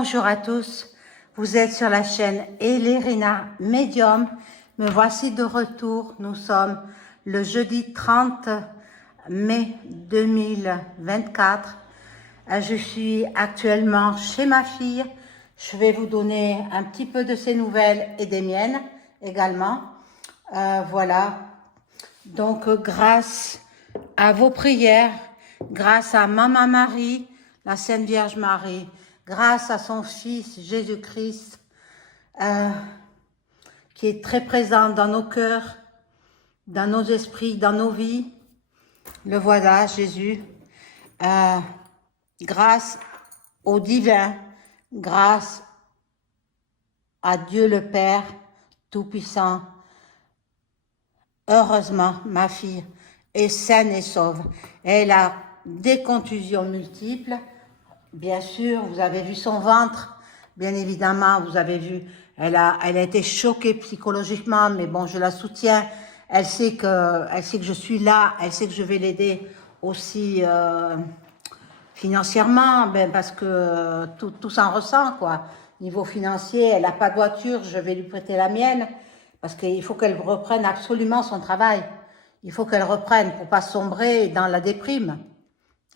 Bonjour à tous, vous êtes sur la chaîne Elérina Medium. Me voici de retour. Nous sommes le jeudi 30 mai 2024. Je suis actuellement chez ma fille. Je vais vous donner un petit peu de ses nouvelles et des miennes également. Voilà. Donc, grâce à vos prières, grâce à Maman Marie, la Sainte Vierge Marie, grâce à son Fils Jésus-Christ, qui est très présent dans nos cœurs, dans nos esprits, dans nos vies. Le voilà, Jésus. Grâce au divin, grâce à Dieu le Père Tout-Puissant. Heureusement, ma fille est saine et sauve. Elle a des contusions multiples. Bien sûr, vous avez vu son ventre. Bien évidemment, vous avez vu, elle a été choquée psychologiquement, mais bon, je la soutiens. Elle sait que je suis là. Elle sait que je vais l'aider aussi financièrement, ben parce que tout s'en ressent, quoi. Niveau financier, elle n'a pas de voiture, je vais lui prêter la mienne. Parce qu'il faut qu'elle reprenne absolument son travail. Il faut qu'elle reprenne pour pas sombrer dans la déprime.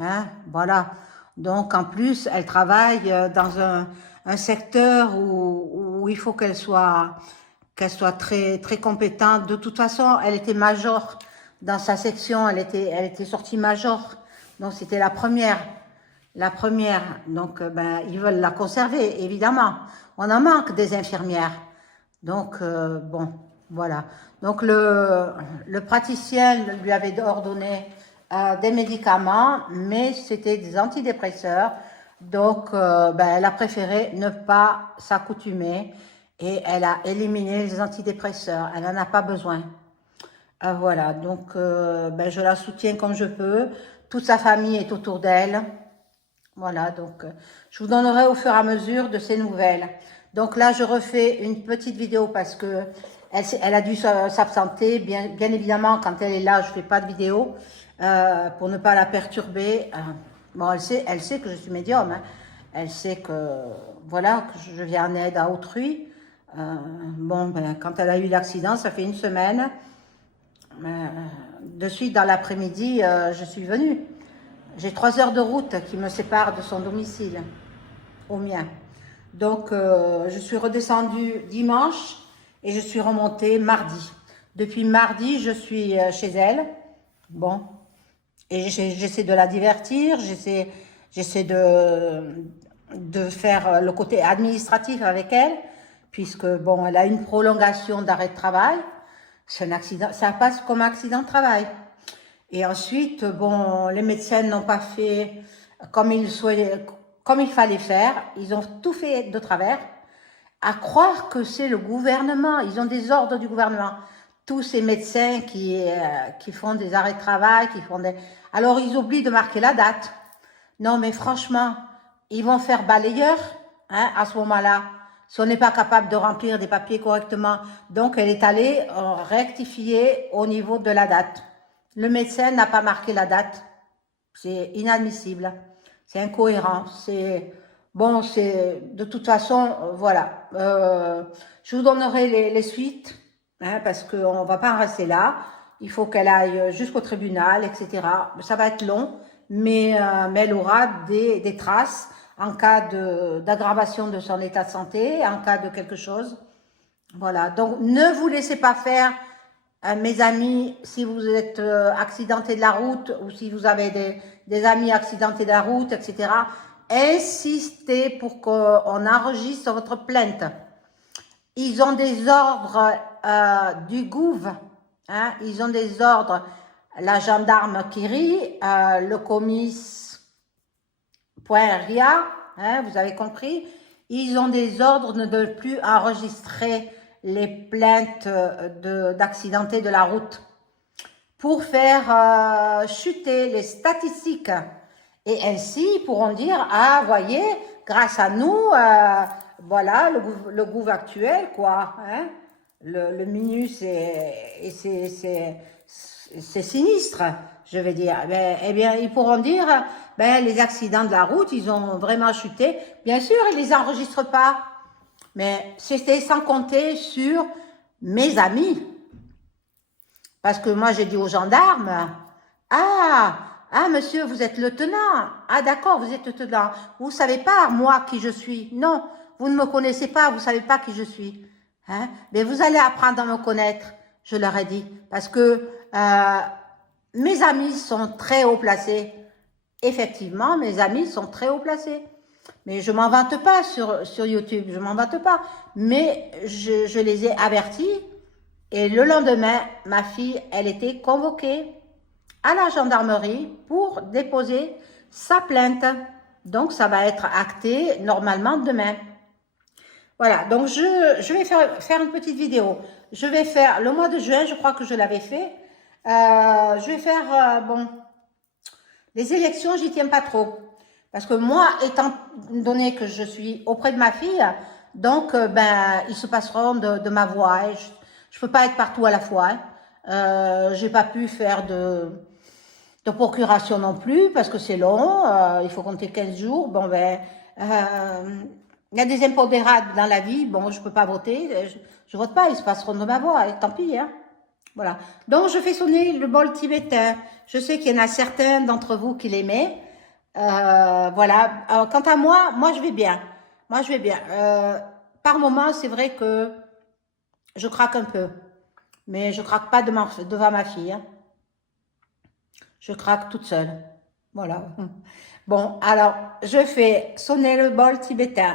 Hein, voilà. Donc, en plus, elle travaille dans un secteur où il faut qu'elle soit très, très compétente. De toute façon, elle était major dans sa section. Elle était sortie major. Donc, c'était la première. La première. Donc, ben, ils veulent la conserver, évidemment. On en manque des infirmières. Donc, bon, voilà. Donc, le praticien lui avait ordonné des médicaments, mais c'était des antidépresseurs. Donc, ben, elle a préféré ne pas s'accoutumer et elle a éliminé les antidépresseurs. Elle n'en a pas besoin. Voilà, donc ben, je la soutiens comme je peux. Toute sa famille est autour d'elle. Voilà, donc je vous donnerai au fur et à mesure de ces nouvelles. Donc là, je refais une petite vidéo parce que elle a dû s'absenter. Bien évidemment, quand elle est là, je fais pas de vidéo pour ne pas la perturber. Bon, elle sait que je suis médium. Hein. Elle sait que, voilà, que je viens en aide à autrui. Bon, ben, quand elle a eu l'accident, ça fait une semaine. De suite, dans l'après-midi, je suis venue. J'ai 3 heures de route qui me séparent de son domicile, au mien. Donc, je suis redescendue dimanche et je suis remontée mardi. Depuis mardi, je suis chez elle. Bon, et j'essaie de la divertir, j'essaie de faire le côté administratif avec elle, puisque, bon, elle a une prolongation d'arrêt de travail. C'est un accident, ça passe comme accident de travail. Et ensuite, bon, les médecins n'ont pas fait comme il fallait faire. Ils ont tout fait de travers. À croire que c'est le gouvernement. Ils ont des ordres du gouvernement. Tous ces médecins qui font des arrêts de travail, alors ils oublient de marquer la date. Non, mais franchement, ils vont faire balayeur hein, à ce moment-là. Si on n'est pas capable de remplir des papiers correctement. Donc, elle est allée rectifier au niveau de la date. Le médecin n'a pas marqué la date. C'est inadmissible. C'est incohérent. Bon, de toute façon, voilà. Je vous donnerai les suites, hein, parce qu'on ne va pas en rester là. Il faut qu'elle aille jusqu'au tribunal, etc. Ça va être long, mais elle aura des traces en cas d'aggravation de son état de santé, en cas de quelque chose. Voilà. Donc, ne vous laissez pas faire. Mes amis, si vous êtes accidenté de la route ou si vous avez des amis accidentés de la route, etc., insistez pour qu'on enregistre votre plainte. Ils ont des ordres du gouv, hein, ils ont des ordres, la gendarme qui rit, le comice.ria, hein, vous avez compris, ils ont des ordres de ne plus enregistrer les plaintes d'accidentés de la route pour faire chuter les statistiques. Et ainsi, ils pourront dire, ah, voyez, grâce à nous, voilà, le gouv actuel, quoi. Hein, le MINUS, c'est sinistre. je vais dire. Eh bien, ils pourront dire, les accidents de la route, ils ont vraiment chuté. Bien sûr, ils les enregistrent pas. Mais c'était sans compter sur mes amis. Parce que moi, j'ai dit aux gendarmes, ah, monsieur, vous êtes lieutenant. Ah, d'accord, vous êtes lieutenant. Vous savez pas, moi, qui je suis. Non, vous ne me connaissez pas, vous savez pas qui je suis. Hein? Mais vous allez apprendre à me connaître, je leur ai dit. Parce que mes amis sont très haut placés. Effectivement, mes amis sont très haut placés. Mais je m'en vante pas sur YouTube, je m'en vante pas. Mais je les ai avertis. Et le lendemain, ma fille, elle était convoquée à la gendarmerie pour déposer sa plainte. Donc, ça va être acté normalement demain. Voilà, donc je vais faire une petite vidéo. Je vais faire le mois de juin, je crois que je l'avais fait. Je vais faire, les élections, j'y tiens pas trop. Parce que moi, étant donné que je suis auprès de ma fille, donc, ils se passeront de ma voix. Hein. Je peux pas être partout à la fois. Hein. J'ai pas pu faire de procuration non plus, parce que c'est long. Il faut compter 15 jours. Il y a des impondérables dans la vie. Bon, je peux pas voter. Je vote pas. Ils se passeront de ma voix. Et tant pis, hein. Voilà. Donc, je fais sonner le bol tibétain. Je sais qu'il y en a certains d'entre vous qui l'aimaient. Voilà. Alors, quant à moi, je vais bien. Moi, je vais bien. Par moments, c'est vrai que je craque un peu. Mais je craque pas devant ma fille. Hein. Je craque toute seule. Voilà. Bon, alors, je fais sonner le bol tibétain.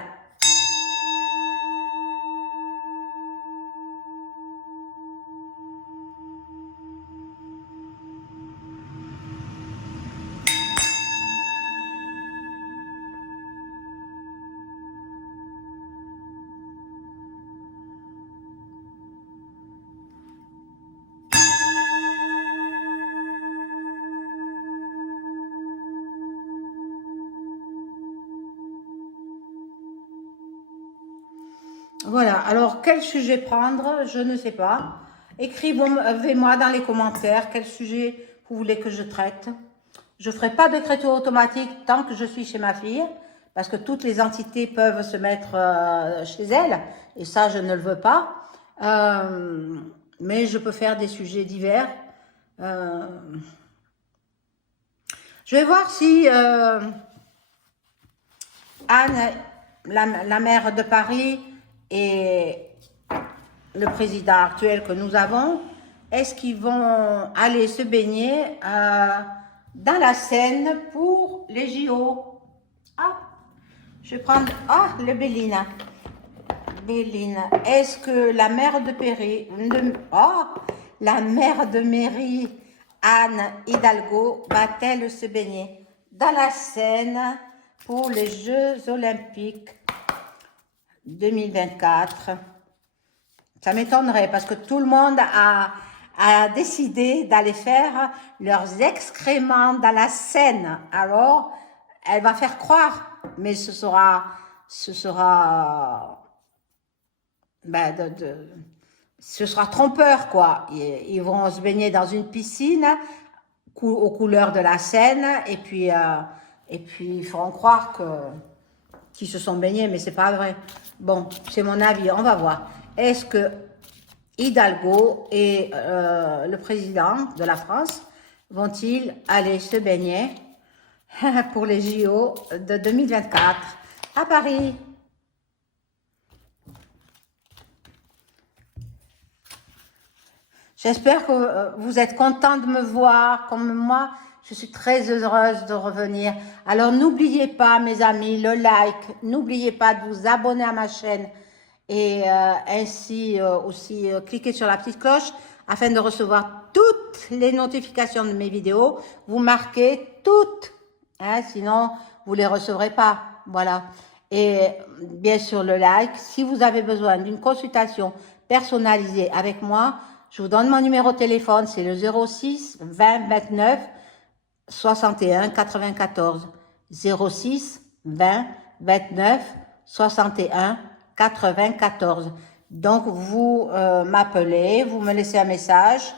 Voilà, alors quel sujet prendre, je ne sais pas. Écrivez-moi dans les commentaires quel sujet vous voulez que je traite. Je ne ferai pas d'écriture automatique tant que je suis chez ma fille, parce que toutes les entités peuvent se mettre chez elle, et ça, je ne le veux pas. Mais je peux faire des sujets divers. Je vais voir si Anne, la maire de Paris, et le président actuel que nous avons, est-ce qu'ils vont aller se baigner dans la Seine pour les JO? Ah, je vais prendre, le Béline. Béline, est-ce que la maire de Paris, la maire de mairie, Anne Hidalgo, va-t-elle se baigner dans la Seine pour les Jeux Olympiques 2024? Ça m'étonnerait parce que tout le monde a décidé d'aller faire leurs excréments dans la Seine. Alors, elle va faire croire, mais ce sera ce sera trompeur, quoi. Ils vont se baigner dans une piscine aux couleurs de la Seine et puis ils feront croire qu'ils se sont baignés, mais c'est pas vrai. Bon, c'est mon avis, on va voir. Est-ce que Hidalgo et le président de la France vont-ils aller se baigner pour les JO de 2024 à Paris? J'espère que vous êtes contents de me voir comme moi. Je suis très heureuse de revenir. Alors, n'oubliez pas, mes amis, le like. N'oubliez pas de vous abonner à ma chaîne. Et ainsi aussi cliquez sur la petite cloche afin de recevoir toutes les notifications de mes vidéos. Vous marquez toutes, hein, sinon vous les recevrez pas. Voilà. Et bien sûr le like. Si vous avez besoin d'une consultation personnalisée avec moi, je vous donne mon numéro de téléphone, c'est le 06 20 29 61 94. 06 20 29 61 94. Donc, vous m'appelez, vous me laissez un message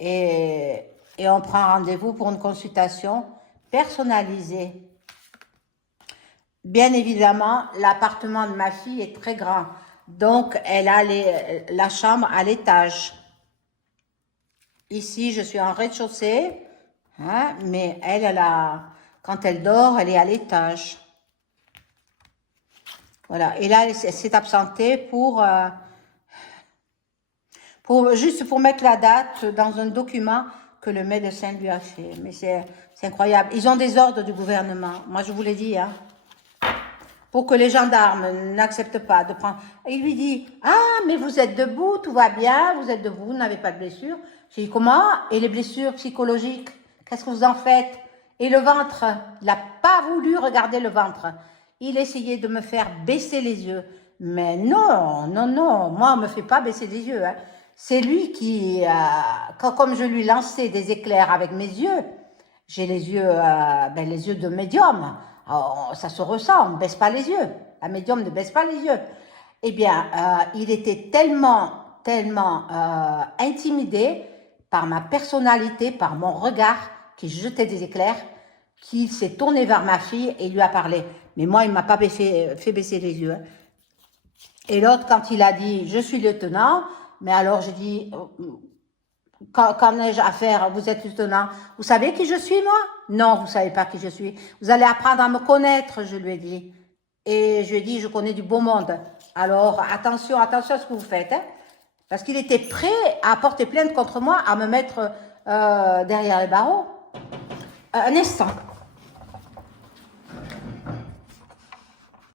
et et on prend rendez-vous pour une consultation personnalisée. Bien évidemment, l'appartement de ma fille est très grand, donc elle a la chambre à l'étage. Ici, je suis en rez-de-chaussée, hein, mais elle quand elle dort, elle est à l'étage. Voilà, et là, elle s'est absentée juste pour mettre la date dans un document que le médecin lui a fait. Mais c'est incroyable. Ils ont des ordres du gouvernement. Moi, je vous l'ai dit, hein, pour que les gendarmes n'acceptent pas de prendre. Il lui dit, ah, mais vous êtes debout, tout va bien, vous êtes debout, vous n'avez pas de blessure. J'ai dit, comment? Et les blessures psychologiques, qu'est-ce que vous en faites? Et le ventre, il n'a pas voulu regarder le ventre. Il essayait de me faire baisser les yeux. Mais non, non, non, moi, on ne me fait pas baisser les yeux. Hein. C'est lui qui, comme je lui lançais des éclairs avec mes yeux, j'ai les yeux de médium. Alors, ça se ressent, on ne baisse pas les yeux. La médium ne baisse pas les yeux. Eh bien, il était tellement intimidé par ma personnalité, par mon regard qui jetait des éclairs, qu'il s'est tourné vers ma fille et lui a parlé. Mais moi, il ne m'a pas fait baisser les yeux. Hein. Et l'autre, quand il a dit « je suis lieutenant », mais alors j'ai dit « qu'en ai-je à faire? Vous êtes lieutenant. Vous savez qui je suis, moi? Non, vous ne savez pas qui je suis. Vous allez apprendre à me connaître, je lui ai dit. Et je lui ai dit « je connais du beau monde. Alors, attention, attention à ce que vous faites. Hein. » Parce qu'il était prêt à porter plainte contre moi, à me mettre derrière les barreaux. Un instant.